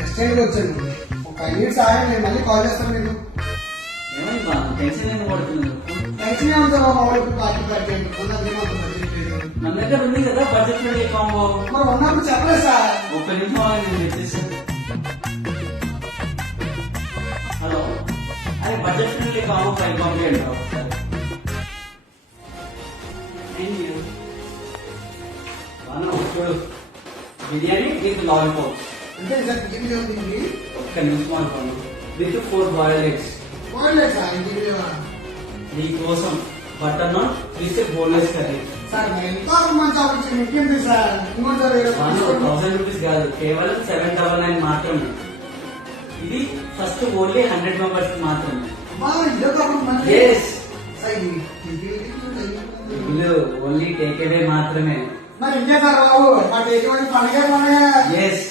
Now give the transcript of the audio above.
Restaurant వచ్చాను ఒక 5 minutes ఆగి నేను మళ్ళీ కాల్ చేస్తాను మీకు. ఏమైంది టెన్షన్ ఎందుకు పడుతుంది? టెన్షన్ ఏముంది మా వాళ్ళకి పార్టీ బడ్జెట్ బడ్జెట్ లేదు. మన దగ్గర ఉంది కదా బడ్జెట్ ఫ్రెండ్లీ కాంబో. మరి ఉన్నప్పుడు చెప్పలేదు సార్. ఒక్క నిమిషం ఆగండి, నేను తెచ్చేసాను. హలో, అరే బడ్జెట్ ఫ్రెండ్లీ కాంబో 5 పంపించండి ఒకసారి. చూడు, బిర్యానీ విత్ లాలీపాప్. అంటే సార్ గిన్నె ఉంది ఒక్క నిమిషం అనుకోండి. With 4 boiled eggs. పోలేదు సార్ గిన్నె నీ కోసం butter non with boneless curry. Sir ఎంతో మంచి ఆలోచన ఇంకేంటి సార్. ఇంకోటి 1000 రూపీస్ కాదు, కేవలం 799 మాత్రమే. ఇది ఫస్ట్ ఓన్లీ 100 మెంబర్స్ మాత్రమే. ఎస్, ఓన్లీ టేక్ అవే మాత్రమే. మరి ఇంకే సార్ బాబు మా టేక్ పండుగ ఎస్.